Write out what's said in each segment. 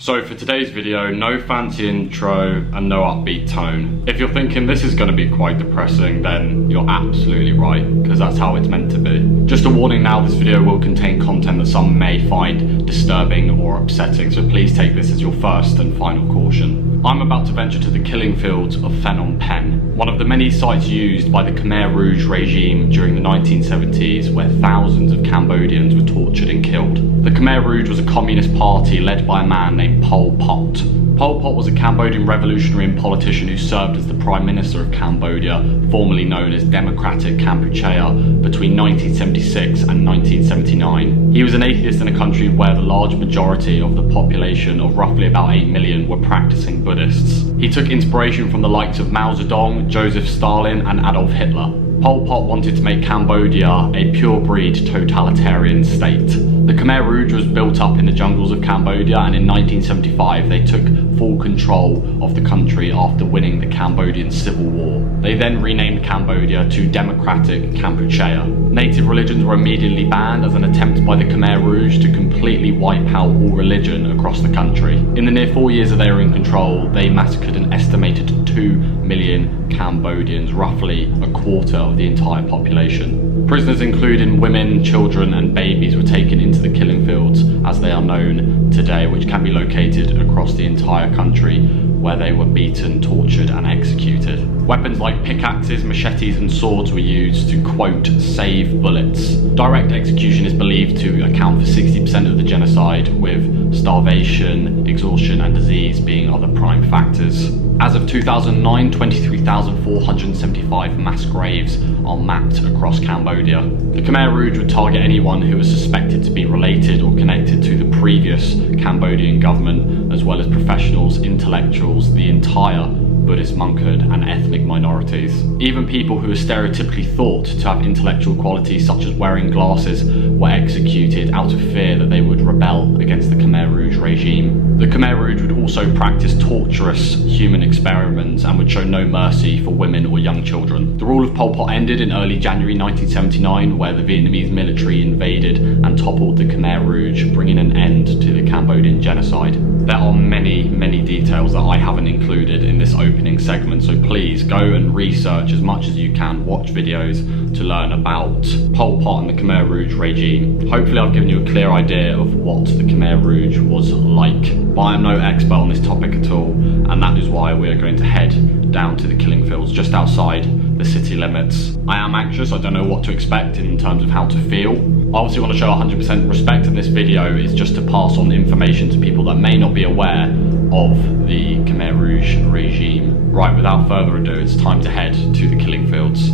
So for today's video, no fancy intro and no upbeat tone. If you're thinking this is going to be quite depressing, then you're absolutely right, because that's how it's meant to be. Just a warning now, this video will contain content that some may find disturbing or upsetting, so please take this as your first and final caution. I'm about to venture to the killing fields of Phnom Penh, one of the many sites used by the Khmer Rouge regime during the 1970s, where thousands of Cambodians were tortured and killed. The Khmer Rouge was a communist party led by a man named Pol Pot. Pol Pot was a Cambodian revolutionary and politician who served as the Prime Minister of Cambodia, formerly known as Democratic Cambodia, between 1976 and 1979. He was an atheist in a country where the large majority of the population of roughly about 8 million were practicing Buddhists. He took inspiration from the likes of Mao Zedong, Joseph Stalin and Adolf Hitler. Pol Pot wanted to make Cambodia a pure-breed totalitarian state. The Khmer Rouge was built up in the jungles of Cambodia, and in 1975 they took full control of the country after winning the Cambodian Civil War. They then renamed Cambodia to Democratic Cambodia. Native religions were immediately banned as an attempt by the Khmer Rouge to completely wipe out all religion across the country. In the near 4 years that they were in control, they massacred an estimated 2 million Cambodians, roughly a quarter of the entire population. Prisoners including women, children and babies were taken into the killing fields as they are known today, which can be located across the entire country, where they were beaten, tortured and executed. Weapons like pickaxes, machetes and swords were used to, quote, save bullets. Direct execution is believed to account for 60% of the genocide, with starvation, exhaustion and disease being other prime factors. As of 2009, 23,475 mass graves are mapped across Cambodia. The Khmer Rouge would target anyone who was suspected to be related or connected to the previous Cambodian government, as well as professionals, intellectuals, the entire Buddhist monkhood and ethnic minorities. Even people who are stereotypically thought to have intellectual qualities such as wearing glasses were executed out of fear that they would rebel against the Khmer Rouge regime. The Khmer Rouge would also practice torturous human experiments and would show no mercy for women or young children. The rule of Pol Pot ended in early January 1979, where the Vietnamese military invaded and toppled the Khmer Rouge, bringing an end to the Cambodian genocide. There are many details that I haven't included in this opening segment, so please go and research as much as you can, watch videos to learn about Pol Pot and the Khmer Rouge regime. Hopefully I've given you a clear idea of what the Khmer Rouge was like, but I am no expert on this topic at all, and that is why we are going to head down to the killing fields just outside the city limits. I am anxious, I don't know what to expect in terms of how to feel. I obviously want to show 100% respect, and this video is just to pass on information to people that may not be aware of the Khmer Rouge regime. Right, without further ado, it's time to head to the killing fields.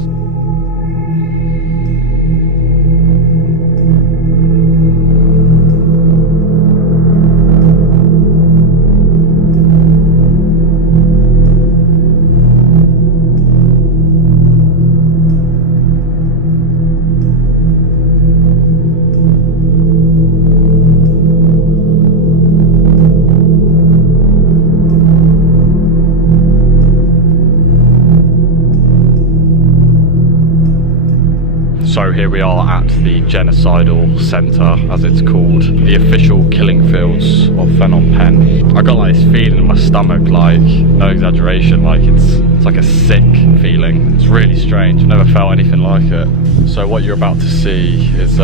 So here we are at the Genocidal Center, as it's called, the official killing fields of Phnom Penh. I got like this feeling in my stomach, like, no exaggeration, like it's like a sick feeling. It's really strange, I've never felt anything like it. So what you're about to see is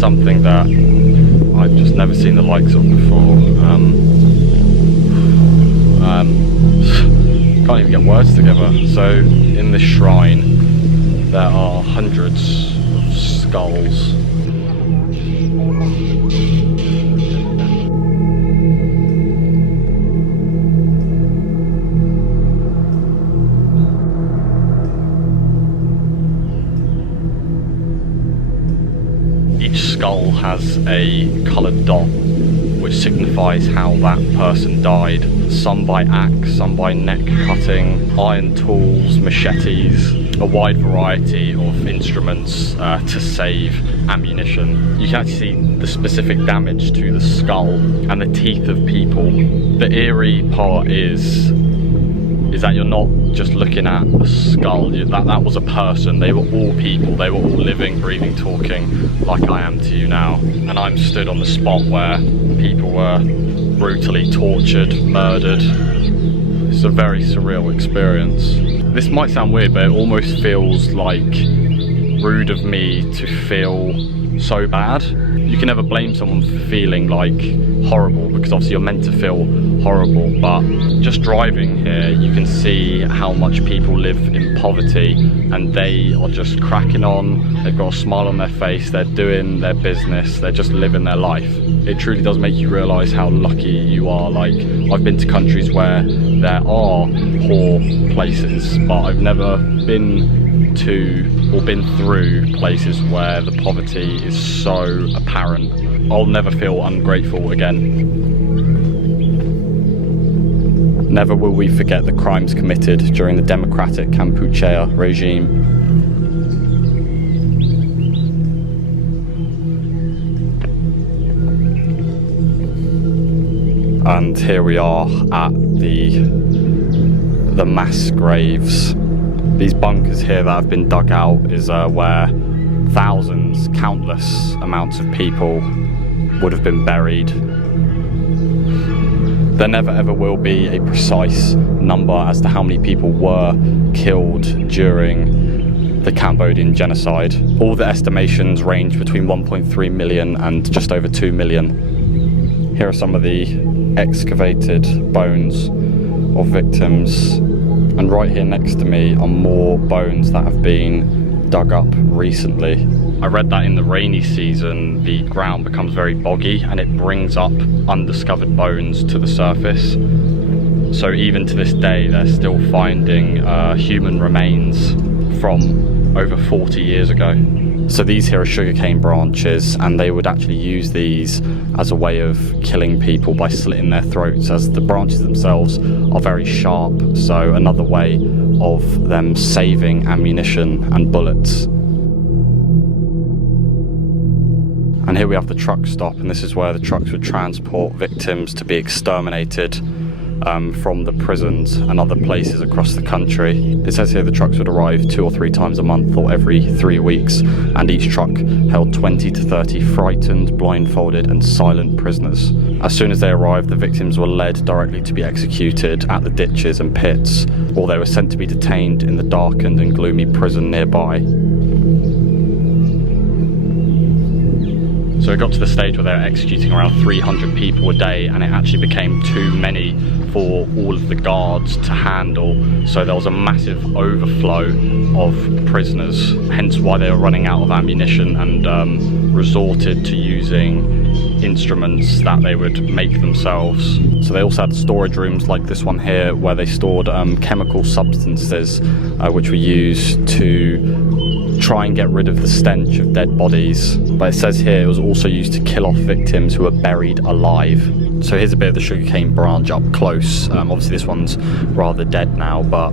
something that I've just never seen the likes of before. Can't even get words together. So in this shrine, there are hundreds of skulls. Each skull has a coloured dot which signifies how that person died. Some by axe, some by neck cutting, iron tools, machetes, a wide variety of instruments to save ammunition. You can actually see the specific damage to the skull and the teeth of people. The eerie part is that you're not just looking at a skull. That was a person. They were all people. They were all living, breathing, talking like I am to you now. And I'm stood on the spot where people were brutally tortured, murdered. It's a very surreal experience. This might sound weird, but it almost feels like rude of me to feel so bad. You can never blame someone for feeling like horrible, because obviously you're meant to feel horrible, but just driving here you can see how much people live in poverty, and they are just cracking on. They've got a smile on their face, they're doing their business, they're just living their life. It truly does make you realise how lucky you are. Like, I've been to countries where there are poor places, but I've never been to or been through places where the poverty is so apparent. I'll never feel ungrateful again. Never will we forget the crimes committed during the democratic Kampuchea regime. And here we are at the mass graves. These bunkers here that have been dug out is where thousands, countless amounts of people would have been buried. There never ever will be a precise number as to how many people were killed during the Cambodian genocide. All the estimations range between 1.3 million and just over 2 million. Here are some of the excavated bones of victims. And right here next to me are more bones that have been dug up recently. I read that in the rainy season, the ground becomes very boggy and it brings up undiscovered bones to the surface. So even to this day, they're still finding human remains from over 40 years ago. So these here are sugarcane branches, and they would actually use these as a way of killing people by slitting their throats, as the branches themselves are very sharp. So another way of them saving ammunition and bullets. And here we have the truck stop, and this is where the trucks would transport victims to be exterminated from the prisons and other places across the country. It says here the trucks would arrive 2 or 3 times a month or every 3 weeks, and each truck held 20 to 30 frightened, blindfolded and silent prisoners. As soon as they arrived, the victims were led directly to be executed at the ditches and pits, or they were sent to be detained in the darkened and gloomy prison nearby. So it got to the stage where they were executing around 300 people a day, and it actually became too many for all of the guards to handle. So there was a massive overflow of prisoners, hence why they were running out of ammunition and resorted to using instruments that they would make themselves. So they also had storage rooms like this one here, where they stored chemical substances which were used to try and get rid of the stench of dead bodies. But it says here it was also used to kill off victims who were buried alive. So here's a bit of the sugarcane branch up close. Obviously this one's rather dead now, but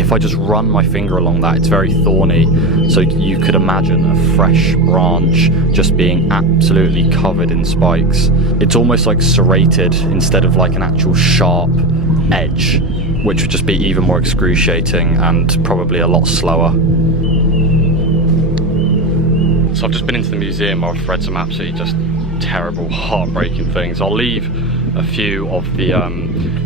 if I just run my finger along that, it's very thorny. So you could imagine a fresh branch just being absolutely covered in spikes. It's almost like serrated instead of like an actual sharp edge, which would just be even more excruciating and probably a lot slower. So I've just been into the museum where I've read some absolutely just terrible, heartbreaking things. I'll leave a few of the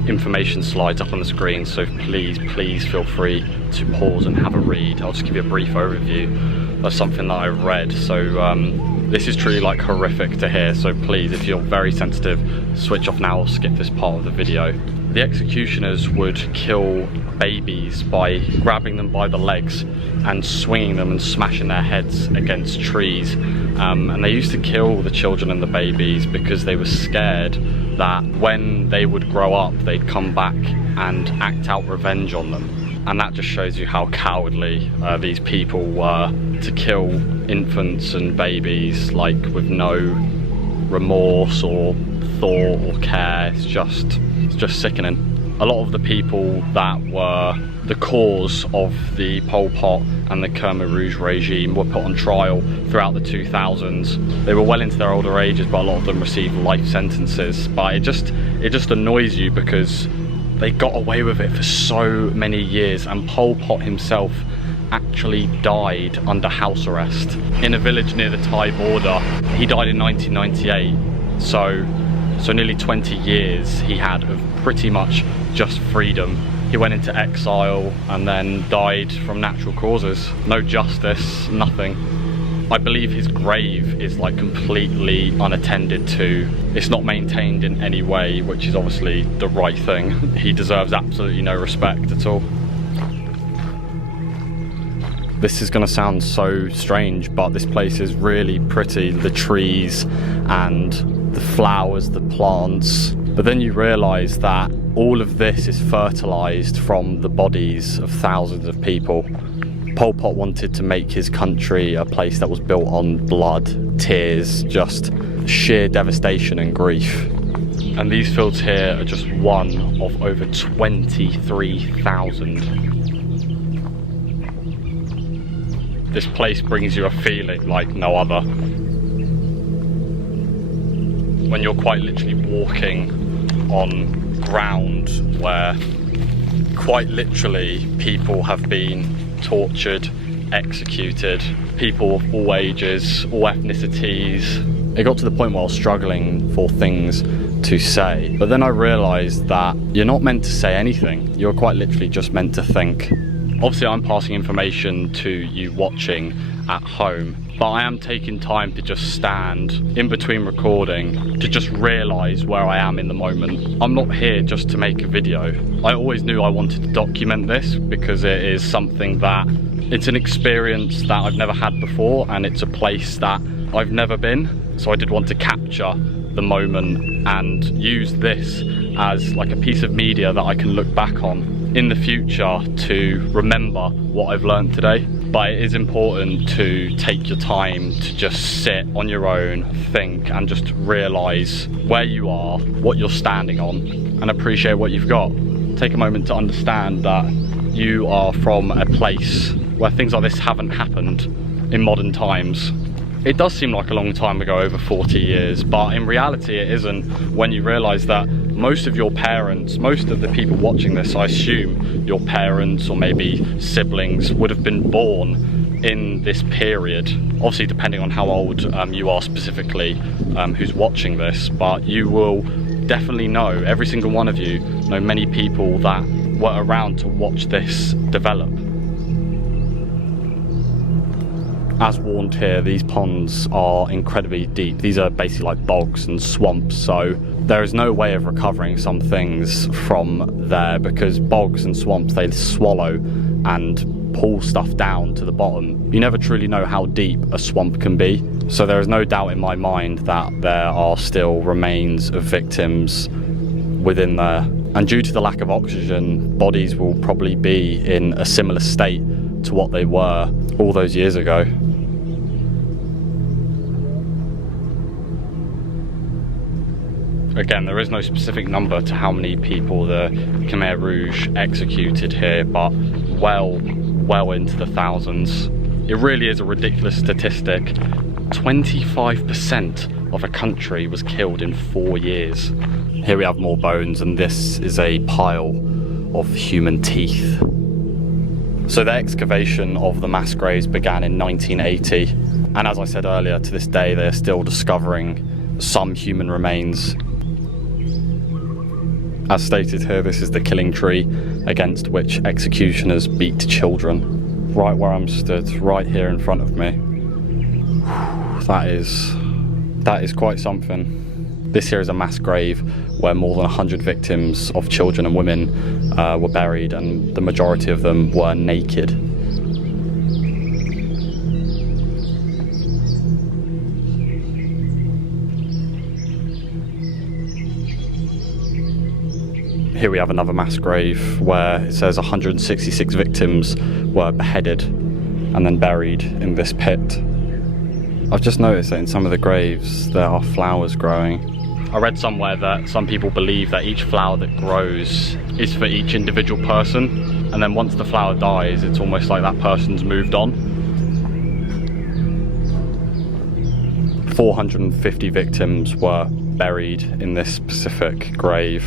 information slides up on the screen, so please feel free to pause and have a read. I'll just give you a brief overview of something that I've read. So this is truly like horrific to hear, so please, if you're very sensitive, switch off now or skip this part of the video. The executioners would kill babies by grabbing them by the legs and swinging them and smashing their heads against trees. And they used to kill the children and the babies because they were scared that when they would grow up, they'd come back and act out revenge on them. And that just shows you how cowardly these people were, to kill infants and babies like with no remorse or thought or care. It's just sickening. A lot of the people that were the cause of the Pol Pot and the Khmer Rouge regime were put on trial throughout the 2000s. They were well into their older ages, but a lot of them received life sentences. But it just annoys you because they got away with it for so many years, and Pol Pot himself actually died under house arrest in a village near the Thai border. He died in 1998, so So nearly 20 years he had of pretty much just freedom. He went into exile and then died from natural causes. No justice, nothing. I believe his grave is like completely unattended to. It's not maintained in any way, which is obviously the right thing. He deserves absolutely no respect at all. This is gonna sound so strange, but this place is really pretty. The trees and the flowers, the plants. But then you realise that all of this is fertilised from the bodies of thousands of people. Pol Pot wanted to make his country a place that was built on blood, tears, just sheer devastation and grief. And these fields here are just one of over 23,000. This place brings you a feeling like no other. When you're quite literally walking on ground where quite literally people have been tortured, executed, people of all ages, all ethnicities. It got to the point where I was struggling for things to say, but then I realised that you're not meant to say anything. You're quite literally just meant to think. Obviously I'm passing information to you watching at home, but I am taking time to just stand in between recording to just realise where I am in the moment. I'm not here just to make a video. I always knew I wanted to document this because it is something that, it's an experience that I've never had before, and it's a place that I've never been. So I did want to capture the moment and use this as like a piece of media that I can look back on in the future to remember what I've learned today. But it is important to take your time to just sit on your own, think, and just realise where you are, what you're standing on, and appreciate what you've got. Take a moment to understand that you are from a place where things like this haven't happened in modern times. It does seem like a long time ago, over 40 years, but in reality it isn't, when you realise that most of your parents, most of the people watching this, I assume your parents or maybe siblings would have been born in this period. Obviously depending on how old you are specifically, who's watching this, but you will definitely know, every single one of you know many people that were around to watch this develop. As warned here, these ponds are incredibly deep. These are basically like bogs and swamps, so there is no way of recovering some things from there, because bogs and swamps, they swallow and pull stuff down to the bottom. You never truly know how deep a swamp can be, so there is no doubt in my mind that there are still remains of victims within there. And due to the lack of oxygen, bodies will probably be in a similar state to what they were all those years ago. Again, there is no specific number to how many people the Khmer Rouge executed here, but well into the thousands. It really is a ridiculous statistic. 25% of a country was killed in 4 years. Here we have more bones, and this is a pile of human teeth. So the excavation of the mass graves began in 1980, and as I said earlier, to this day they are still discovering some human remains. As stated here, this is the killing tree against which executioners beat children. Right where I'm stood, right here in front of me. That is quite something. This here is a mass grave where more than 100 victims of children and women were buried, and the majority of them were naked. Here we have another mass grave where it says 166 victims were beheaded and then buried in this pit. I've just noticed that in some of the graves there are flowers growing. I read somewhere that some people believe that each flower that grows is for each individual person, and then once the flower dies, it's almost like that person's moved on. 450 victims were buried in this specific grave.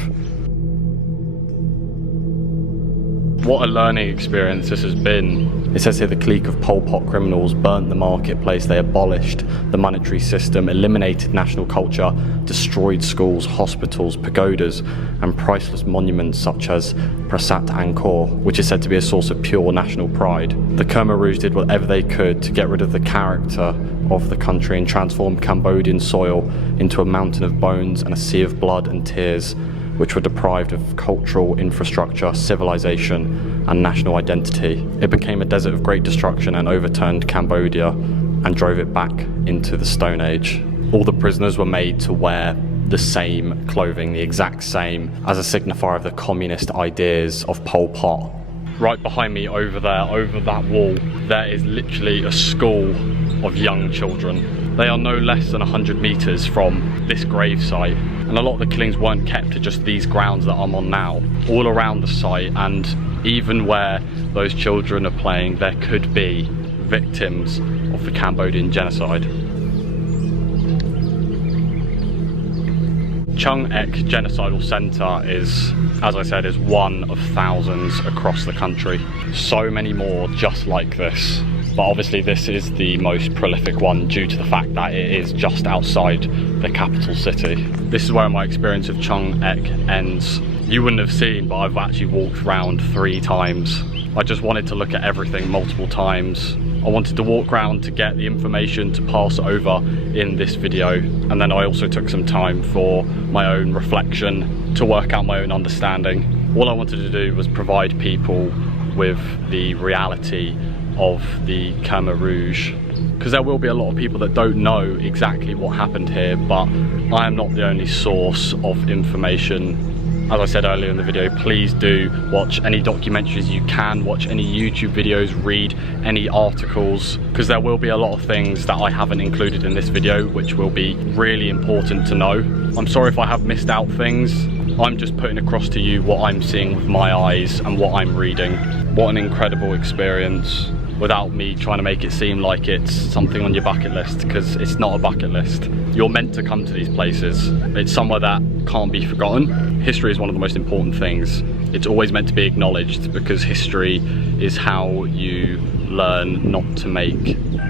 What a learning experience this has been. It says here the clique of Pol Pot criminals burnt the marketplace, they abolished the monetary system, eliminated national culture, destroyed schools, hospitals, pagodas, and priceless monuments such as Prasat Angkor, which is said to be a source of pure national pride. The Khmer Rouge did whatever they could to get rid of the character of the country and transform Cambodian soil into a mountain of bones and a sea of blood and tears, which were deprived of cultural infrastructure, civilization, and national identity. It became a desert of great destruction and overturned Cambodia and drove it back into the Stone Age. All the prisoners were made to wear the same clothing, the exact same, as a signifier of the communist ideas of Pol Pot. Right behind me over there, over that wall, there is literally a school of young children. They are no less than 100 meters from this grave site, and a lot of the killings weren't kept to just these grounds that I'm on now. All around the site, and even where those children are playing, there could be victims of the Cambodian genocide. Chung Ek Genocidal Center is, as I said, is one of thousands across the country. So many more just like this. But obviously this is the most prolific one due to the fact that it is just outside the capital city. This is where my experience of Chung Ek ends. You wouldn't have seen, but I've actually walked around 3 times. I just wanted to look at everything multiple times. I wanted to walk around to get the information to pass over in this video, and then I also took some time for my own reflection to work out my own understanding. All I wanted to do was provide people with the reality of the Khmer Rouge, because there will be a lot of people that don't know exactly what happened here, but I am not the only source of information. As I said earlier in the video, please do watch any documentaries you can, watch any YouTube videos, read any articles, because there will be a lot of things that I haven't included in this video which will be really important to know. I'm sorry if I have missed out things. I'm just putting across to you what I'm seeing with my eyes and what I'm reading. What an incredible experience, without me trying to make it seem like it's something on your bucket list, because it's not a bucket list. You're meant to come to these places. It's somewhere that can't be forgotten. History is one of the most important things. It's always meant to be acknowledged, because history is how you learn not to make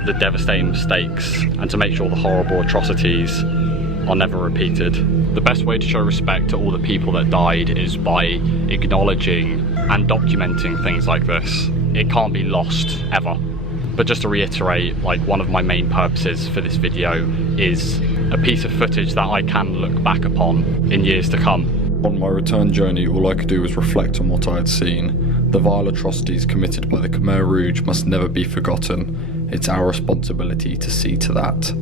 the devastating mistakes and to make sure the horrible atrocities are never repeated. The best way to show respect to all the people that died is by acknowledging and documenting things like this. It can't be lost ever. But just to reiterate, like, one of my main purposes for this video is a piece of footage that I can look back upon in years to come. On my return journey, all I could do was reflect on what I had seen. The vile atrocities committed by the Khmer Rouge must never be forgotten. It's our responsibility to see to that.